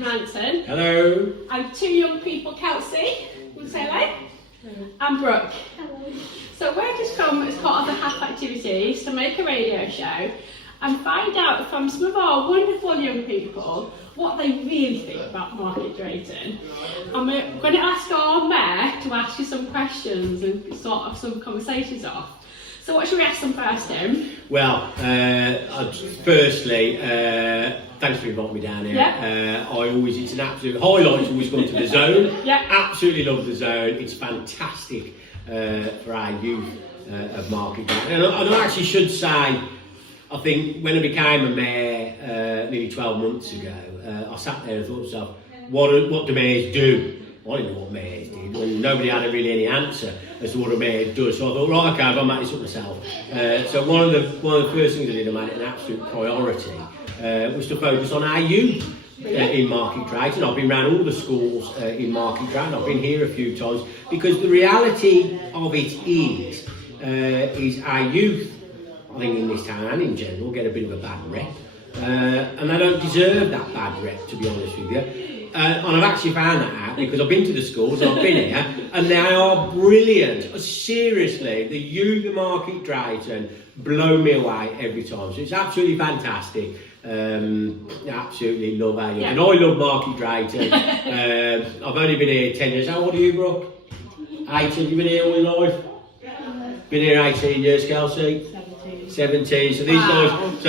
and Ranton. Hello. And two young people, Kelsey, will say hello, and Brooke. Hello. So we're just come as part of the HAP activities to make a radio show and find out from some of our wonderful young people what they really think about Market Drayton. And we're going to ask our mayor to ask you some questions and sort of some conversations off. So what should we ask them first, Tim? Well, firstly, thanks for inviting me down here. Yeah. It's an absolute highlight to always come to the zone. Yeah. Absolutely love the zone. It's fantastic for our youth of Market Drayton. And I actually should say, I think when I became a mayor nearly 12 months ago, I sat there and thought to myself, what do mayors do? I didn't know what mayors did, and nobody had really any answer as to what a mayor does. So I thought, right, okay, I'll make this up myself. So one of the first things I did, I made it an absolute priority, was to focus on our youth in Market Drayton. I've been around all the schools in Market Drayton. I've been here a few times because the reality of it is our youth, I think in this town and in general, get a bit of a bad rep. And they don't deserve that bad rep, to be honest with you. And I've actually found that out because I've been to the schools, I've been here, and they are brilliant. Seriously, the youth of Market Drayton blow me away every time. So it's absolutely fantastic. Absolutely love our youth. Yeah. And I love Market Drayton. I've only been here 10 years. How old are you, Brooke? 18. You've been here all your life? Been here 18 years, Kelsey? 17. So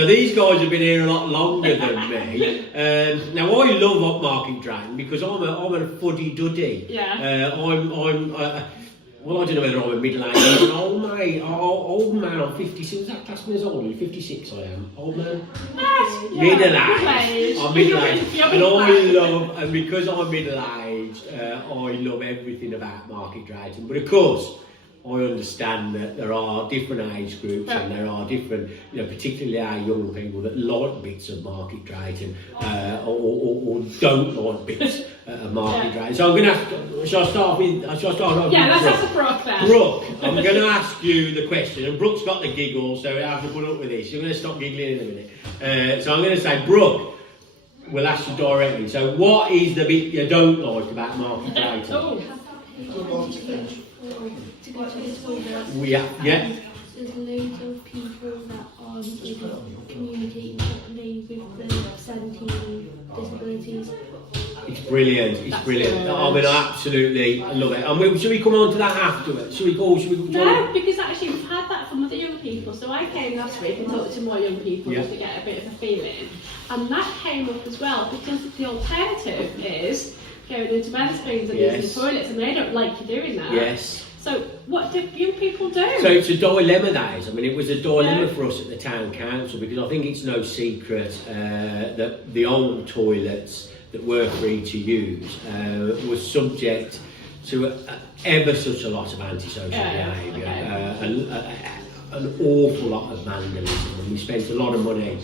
these guys have been here a lot longer than me. Now I love Market Drayton because I'm a fuddy-duddy. Yeah. Well, I don't know whether I'm a middle-aged or old man. I'm 56. That's me as old. I'm 56. I am old man. Middle-aged. I'm middle-aged, and because I'm middle-aged, I love everything about Market Drayton. But of course, I understand that there are different age groups and there are different, particularly our young people that like bits of Market Drayton or don't like bits of Market Drayton. So I'm going to ask, shall I start off? Yeah, let's Brooke? ask Brooke then. Brooke, I'm going to ask you the question, and Brooke's got the giggle, so I have to put up with this. You're going to stop giggling in a minute. So I'm going to say, Brooke, we'll ask you directly. So what is the bit you don't like about Market Drayton? To go to the toilet. Yeah. There's loads of people that aren't communicating properly with the 17 disabilities. It's brilliant. I mean, I absolutely love it. And should we come on to that afterwards? No, because actually we've had that from other young people. So I came last week and talked to more young people to get a bit of a feeling. And that came up as well because the alternative is going into Wetherspoons and using toilets, and they don't like you doing that. Yes. So what do young people do? So it's a dilemma, that is. I mean, it was a dilemma for us at the town council because I think it's no secret that the old toilets that were free to use were subject to ever such a lot of antisocial behaviour, an awful lot of vandalism, and we spent a lot of money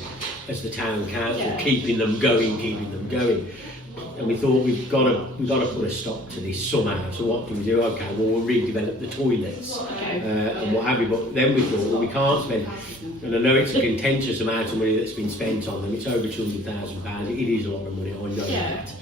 as the town council keeping them going. And we thought we've got to put a stop to this somehow. So what do we do? Okay, well we'll redevelop the toilets and what have you. But then we thought, well, we can't spend. And I know it's a contentious amount of money that's been spent on them. It's over £200,000. It is a lot of money. I know that.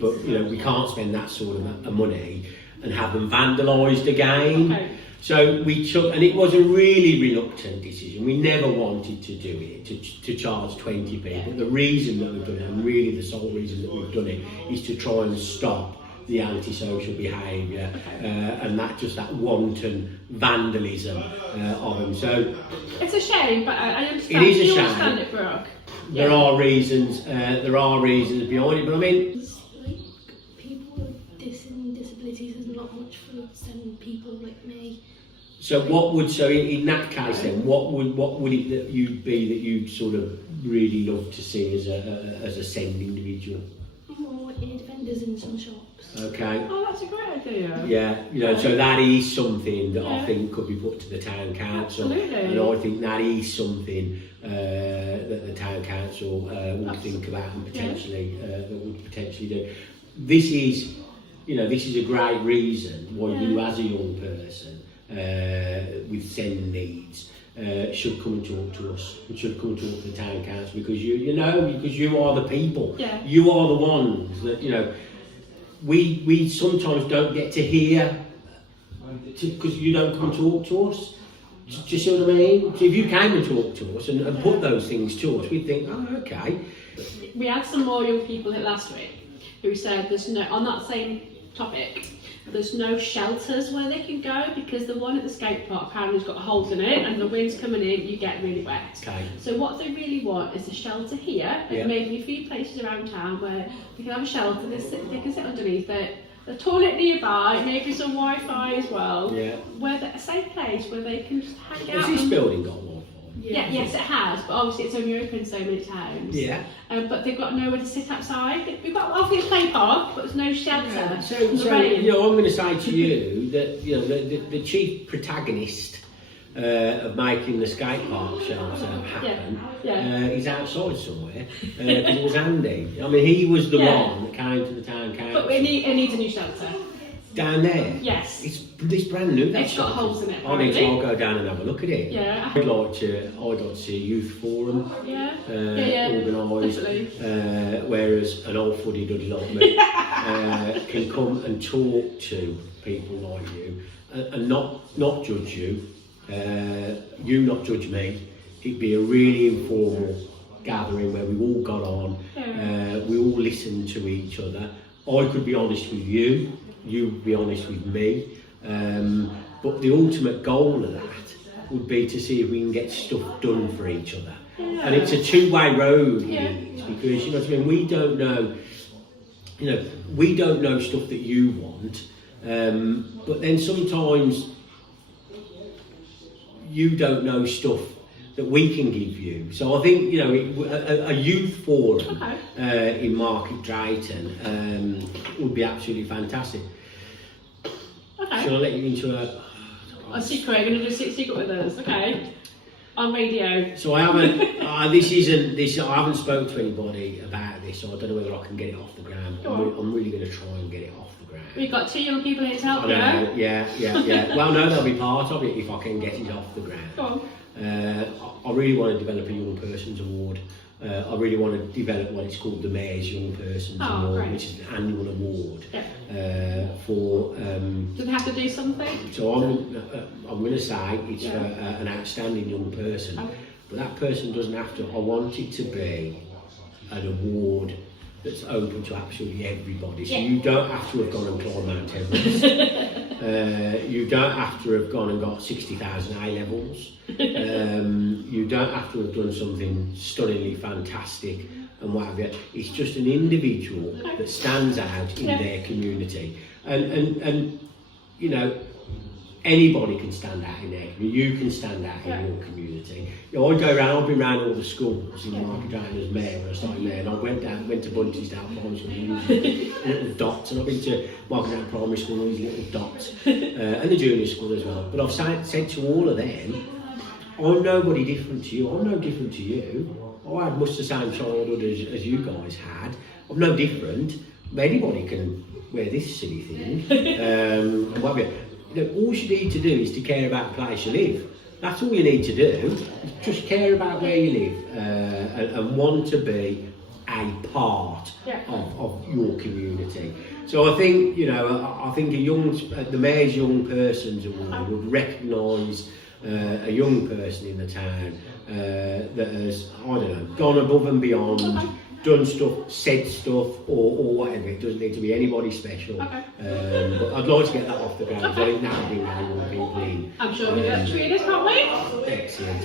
But we can't spend that sort of money and have them vandalised again. Okay. So we took, and it was a really reluctant decision. We never wanted to do it, to charge 20p. But the reason that we've done it, and really the sole reason that we've done it, is to try and stop the antisocial behaviour and that wanton vandalism of them. So it's a shame, but I understand. It is a shame. You understand it, Brooke? There are reasons behind it, but I mean, People with disabilities is not much for some people like me. So in that case then, what would it that you'd be that you'd sort of really love to see as a SEND individual? More vendors in some shops. Okay. Oh, that's a great idea. Yeah, so that is something that I think could be put to the town council. Absolutely. And I think that is something that the town council would think about and potentially do. This is a great reason why you, as a young person with SEND needs, should come and talk to us, and should come and talk to the town council, because because you are the people. Yeah. You are the ones that we sometimes don't get to hear because you don't come and talk to us. Do you see what I mean? So if you came and talked to us and put those things to us, we'd think, oh, okay. We had some more young people in last week who said there's no, on that same topic, there's no shelters where they can go because the one at the skate park apparently has got holes in it, and the wind's coming in, you get really wet. Okay. So what they really want is a shelter here, and maybe a few places around town where they can have a shelter, they can sit underneath it, a toilet nearby, maybe some Wi-Fi as well. Yeah. A safe place where they can just hang out. Has this building got Wi-Fi? Yes, it has, but obviously it's only open so many times. Yeah. But they've got nowhere to sit outside. We've got obviously a play park, but there's no shelter. Yeah. So rain. I'm going to say to you that the chief protagonist of making the skate park shelter happen is outside somewhere. It was Andy. I mean, he was the one that came to the town council. But it needs a new shelter. Down there? Yes. It's brand new. It's got holes in it. I'll go down and have a look at it. Yeah. I'd like to see a youth forum organised, whereas an old fuddy duddy like me can come and talk to people like you and not judge you. You not judge me. It'd be a really informal gathering where we all got on, we all listened to each other. I could be honest with you, you would be honest with me, but the ultimate goal of that would be to see if we can get stuff done for each other. And it's a two-way road, because what I mean, we don't know stuff that you want, but then sometimes you don't know stuff that we can give you. So I think a youth forum in Market Drayton would be absolutely fantastic. Okay. Shall I let you into a secret? You're going to do a secret with us, okay? On radio. So I haven't. I haven't spoke to anybody about this, so I don't know whether I can get it off the ground. I'm really going to try and get it off the ground. We've got 2 young people here to help you. Yeah. Well, no, they'll be part of it if I can get it off the ground. Go on. I really want to develop a young person's award. I really want to develop what is called the Mayor's Young Person's Award, which is an annual award for. Do they have to do something? So I'm going to say it's for an outstanding young person, but that person doesn't have to. I want it to be an award that's open to absolutely everybody. So you don't have to have gone and climbed Mount Everest. You don't have to have gone and got 60,000 A levels. You don't have to have done something stunningly fantastic and what have you. It's just an individual that stands out in their community, and anybody can stand out in their community. You can stand out in your community. I go around. I've been around all the schools in Market Drayton as mayor when I started mayor, and I went to Bunty's down primary school, and these little dots, and I've been to Market Drayton primary school, and these little dots, and the junior school as well. But I've said to all of them, I'm nobody different to you. I'm no different to you. I had much the same childhood as you guys had. I'm no different. Anybody can wear this silly thing. And what have you. All you need to do is to care about the place you live. That's all you need to do. Just care about where you live and want to be a part of your community. So I think the Mayor's Young Person's Award would recognise a young person in the town that has, gone above and beyond, done stuff, said stuff, or whatever. It doesn't need to be anybody special. But I'd like to get that off the ground. I think that would bring more people in. I'm sure we get treated, can't we? Excellent.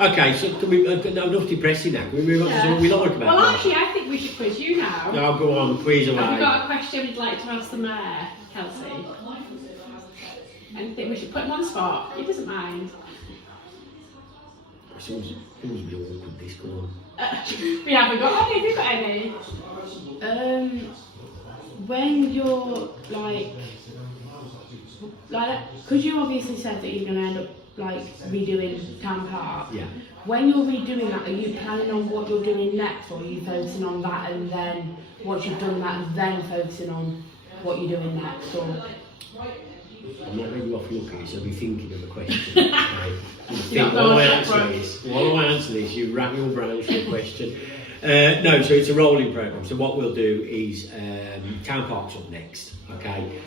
Okay, so can we? Enough depressing now. Can we move on to something we like about? Well, actually, I think we should quiz you now. No, go on, quiz away. Have you got a question you'd like to ask the mayor, Kelsey? Anything we should put him on the spot? He doesn't mind. It's always be awkward, this, go on. We haven't got any. Have you got any? When you're like, because you obviously said that you're going to end up redoing Town Park. Yeah. When you're redoing that, are you planning on what you're doing next, or are you focusing on that and then once you've done that, then focusing on what you're doing next? Or I'm not really off looking, so be thinking of a question. Okay? While I answer this, you wrap your brain for a question. No, so it's a rolling programme. So what we'll do is town park's up next. Okay,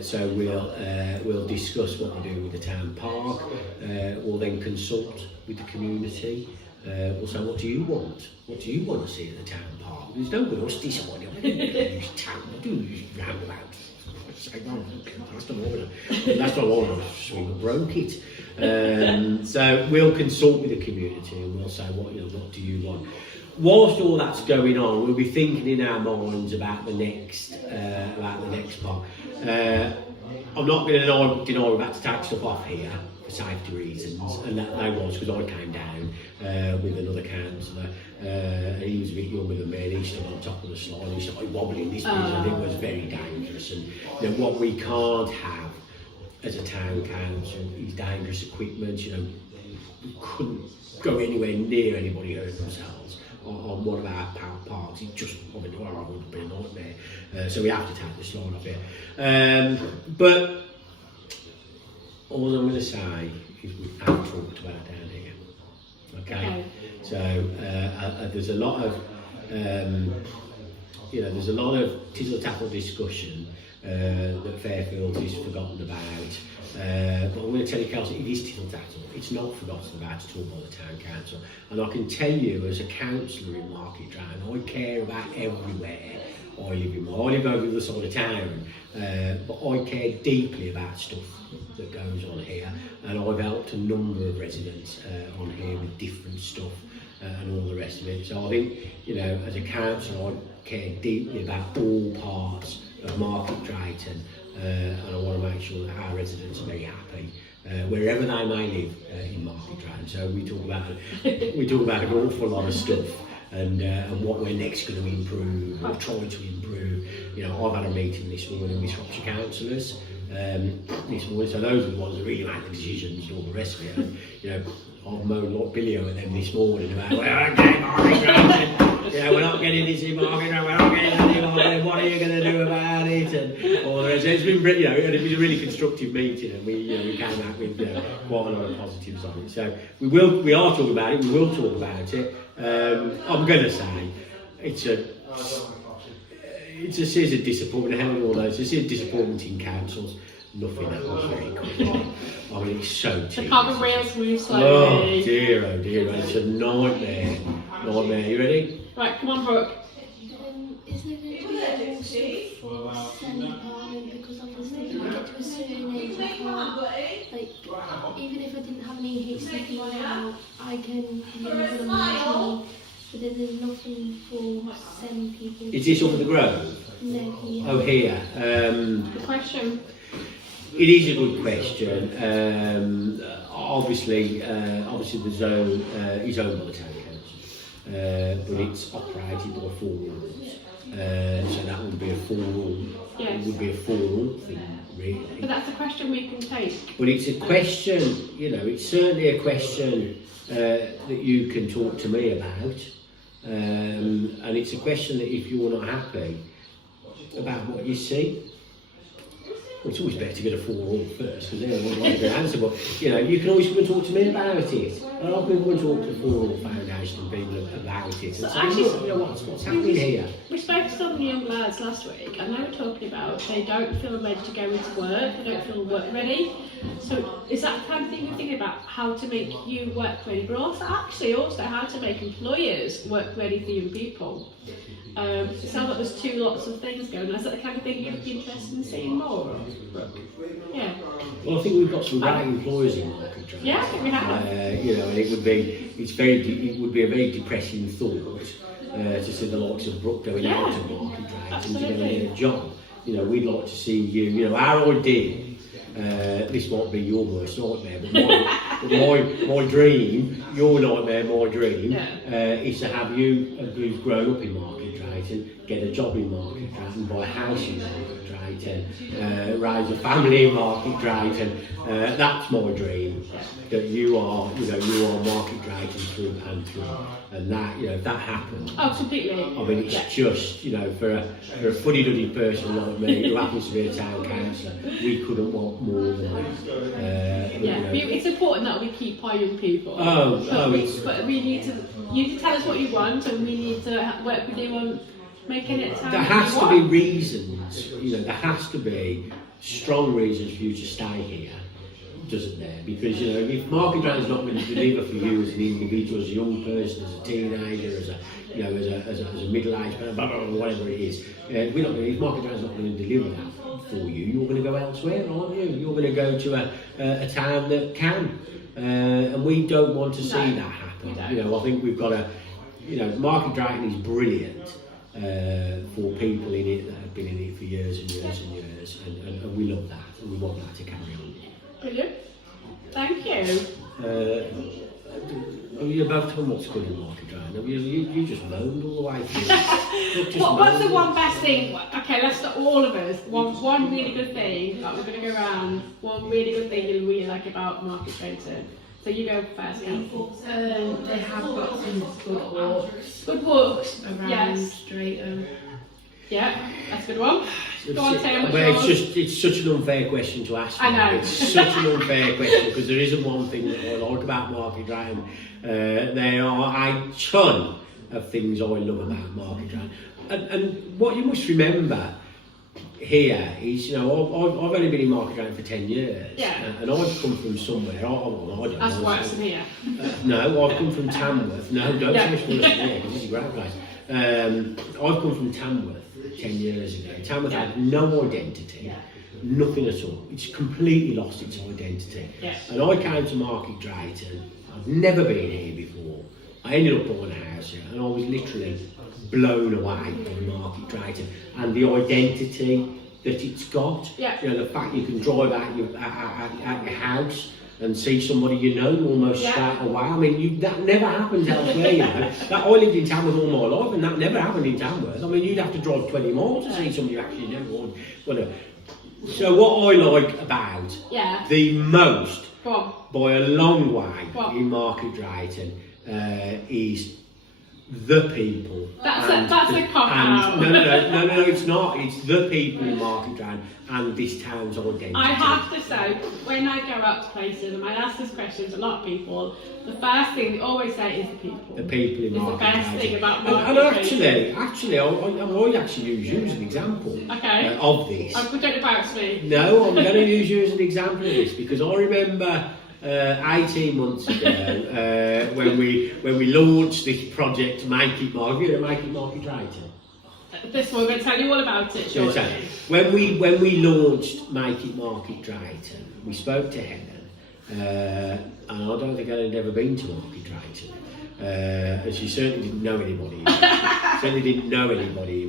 so we'll discuss what we do with the town park. We'll then consult with the community. We'll say, what do you want? What do you want to see at the town park? There's no good us deciding. I don't use town. I do use roundabouts. Last time I swing broke it. So we'll consult with the community and we'll say, what do you want? Whilst all that's going on, we'll be thinking in our minds about the next part. I'm not going to deny we've had to take stuff off here for safety reasons, and that was because I came down with another councillor, and he was a bit younger than me, and he stood on top of the slide, and he started wobbling this bit, and it was very dangerous. And what we can't have as a town council is dangerous equipment. We couldn't go anywhere near anybody hurt themselves on one of our parks. It just would have been a nightmare. So we have to take the slide off here. But all I'm going to say is we have talked about down here. Okay. So there's a lot of there's a lot of tittle-tattle discussion that Fairfield is forgotten about. But I'm going to tell you, Kelsey, it is tittle-tattle. It's not forgotten about at all by the town council. And I can tell you, as a councillor in Market Drayton, I care about everywhere I live in. I live over the other side of town, but I care deeply about stuff that goes on here. And I've helped a number of residents on here with different stuff and all the rest of it. So I think, as a councillor, I care deeply about all parts of Market Drayton. And I want to make sure that our residents are very happy wherever they may live in Market Drayton. So we talk about an awful lot of stuff and what we're next going to improve or try to improve. I've had a meeting this morning with Shropshire councillors this morning, so those are the ones that really make the decisions and all the rest of it. And, I've moaned like Billy at them this morning about, we're not getting Market Drayton, we're not getting this in Market Drayton, we're not getting this in Market Drayton, what are you going to do about it? And all the rest. It's been, and it was a really constructive meeting, and we came out with quite a lot of positives on it. So we are talking about it, we will talk about it. I'm going to say it's a series of disappointment. How many all those? It's a series of disappointment in councils. Nothing else very quickly. I mean, it's so tedious. The carbon rails move slowly. Oh dear, it's a nightmare. You ready? Right, come on, Brooke. Is there going to be more stuff for Senate Parliament? Because obviously if I get to a certain age, I can't, even if I didn't have any HCP now, I can use the money. But then there's nothing for sending people. Is this over the Grove? No, here. Oh, here. The question. It is a good question. Obviously the zone is owned by the town council, but it's operated by 4 rules. So that would be a 4 rule. Yes. It would be a 4 rule thing, really. But that's a question we can take. But it's a question. It's certainly a question that you can talk to me about, and it's a question that if you're not happy about what you see. Well, it's always better to get a 4 rule first, because then one like the answer. But you can always come and talk to me about it. And I've been going to talk to 4 Rule Foundation and people about it. And so actually, what's happening here? We spoke to some young lads last week, and they were talking about they don't feel ready to go into work. They don't feel work ready. So is that the kind of thing you're thinking about, how to make you work ready, but also how to make employers work ready for young people? It sounds like there's 2 lots of things going on. Is that the kind of thing you'd be interested in seeing more of? Yeah. Well, I think we've got some great employers in Market Drayton. Yeah, I think we have. And it would be a very depressing thought to see the likes of Brooke going out of Market Drayton to get a job. We'd like to see you. Our idea this might be your worst nightmare, but my dream, your nightmare, my dream, is to have you, who's grown up in Market Drayton, get a job in Market Drayton, buy a house in Market Drayton, raise a family in Market Drayton. That's my dream. That you are Market Drayton through and through, and that, if that happens. Oh, completely. I mean, it's just, for a fuddy-duddy person like me who happens to be a town councillor, we couldn't want more than that. It's important that we keep our young people. But we need to. You need to tell us what you want, and we need to work with you on making it. There has to be reasons. There has to be strong reasons for you to stay here. Doesn't there? Because if Market Drayton's not going to deliver for you as an individual, as a young person, as a teenager, as a middle-aged person, whatever it is, if Market Drayton's not going to deliver that for you, you're going to go elsewhere, aren't you? You're going to go to a town that can, and we don't want to see that happen. I think we've got Market Drayton is brilliant for people in it that have been in it for years and years and years, and we love that, and we want that to carry on. Brilliant. Thank you. You're both told what's good in Market Drayton. You just moaned all the way through. What's the one best thing? Okay, let's start all of us. One really good thing that we're going to go around. One really good thing you really like about Market Drayton. So you go first, Kate. They have got some good walks. Good walks Around Drayton. Yeah, that's a good one. Go on, Tim, it's such an unfair question to ask. I know. It's such an unfair question because there isn't one thing that I like about Market Drayton. There are a ton of things I love about Market Drayton. And what you must remember here is, I've only been in Market Drayton for 10 years. Yeah. And I've come from somewhere. I don't That's know. worse than here. No, I've come from Tamworth. No, don't say it's worse than here because this is a great place. I've come from Tamworth 10 years ago. Tamworth had no identity, nothing at all. It's completely lost its identity. And I came to Market Drayton. I've never been here before. I ended up buying a house here, and I was literally blown away by Market Drayton and the identity that it's got. The fact you can drive out your house and see somebody almost straight away. I mean, that never happens elsewhere. I lived in Tamworth all my life, and that never happened in Tamworth. I mean, you'd have to drive 20 miles to see somebody you actually knew. Or whatever. So what I like about the most, by a long way, in Market Drayton, is the people. That's a cop out. No, it's not. It's the people in Market Drayton and this town's identity. I have to say, when I go out to places and I ask this question to a lot of people, the first thing they always say is the people. The people in Market Drayton. It's the best thing about Market Drayton. Actually, I might actually use you as an example of this. Don't embarrass me. No, I'm going to use you as an example of this because I remember 18 months ago when we launched this project, Make It Market Drayton. This one, we're going to tell you all about it shortly. When we launched Make It Market Drayton, we spoke to Helen, and I don't think Helen had ever been to Market Drayton. And she certainly didn't know anybody. In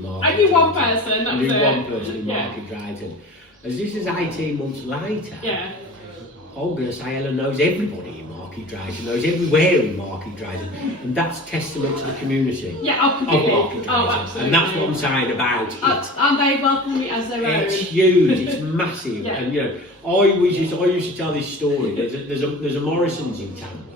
Market. I knew one person. I knew one person in Market Drayton. As this is 18 months later. I'm going to say Helen knows everybody in Market Drayton, knows everywhere in Market Drayton, and that's testament to the community completely. of Market Drayton. Absolutely. And that's what I'm saying about it. And they welcome me as their own. It's huge, it's massive, and I used to tell this story. There's a Morrison's in Tamworth.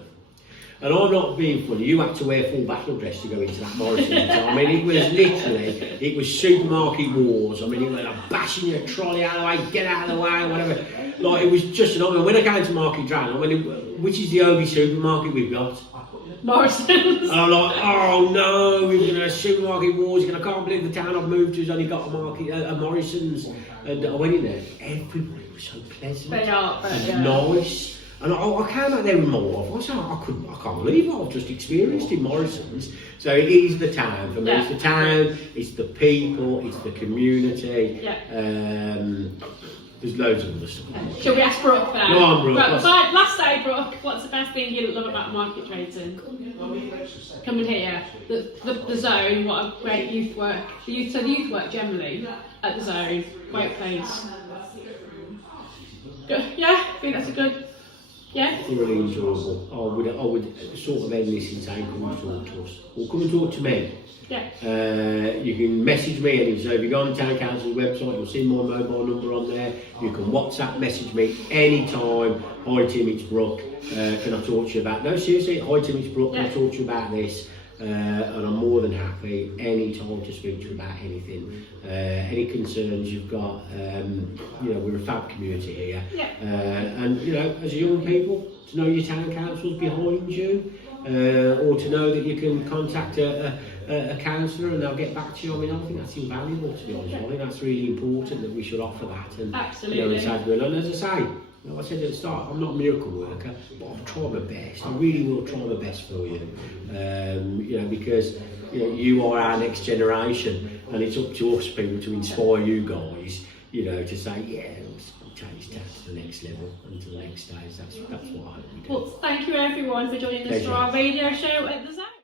And I'm not being funny, you had to wear full battle dress to go into that Morrison's. I mean, it was supermarket wars. I mean, it was like bashing your trolley out of the way, get out of the way, whatever. Like, it was just when I came to Market Drayton, which is the only supermarket we've got? Morrison's. And I'm like, oh no, we're going to supermarket wars, and I can't believe the town I've moved to has only got a Morrison's. And I went in there, everybody was so pleasant. They are, and nice. And I came out there with my wife. I said, I can't believe what I've just experienced in Morrison's. So it is the town for me. It's the town, it's the people, it's the community. There's loads of other stuff. Shall we ask Brooke then? Go on, Brooke. Last day, Brooke, what's the best thing you love about Market Drayton? Coming here, the zone, what a great youth work. The youth work generally at the zone, great place. Good. Yeah, I think that's a good. Yeah. Thoroughly enjoyable. I would sort of end this and say, come and talk to us, or come and talk to me. Yeah. You can message me, and so if you go on the Town Council's website, you'll see my mobile number on there. You can WhatsApp message me anytime. Hi Tim, it's Brooke. Can I talk to you about? No, seriously. Hi Tim, it's Brooke. Can I talk to you about this? And I'm more than happy any time to speak to you about anything, any concerns you've got. You know, we're a fab community here, and you know, as young people, to know your town council's behind you, or to know that you can contact a councillor and they'll get back to you. I mean, I think that's invaluable, to be honest. I think that's really important that we should offer that. And absolutely. You know, it's had, and as I say. Like I said at the start, I'm not a miracle worker, but I'll try my best. I really will try my best for you. You know, because you know, you are our next generation, and it's up to us people to inspire you guys. You know, to say, yeah, let's take this to the next level and to the next stage. That's what I hope we do. Well, thank you everyone for joining us for our radio show at the Zone.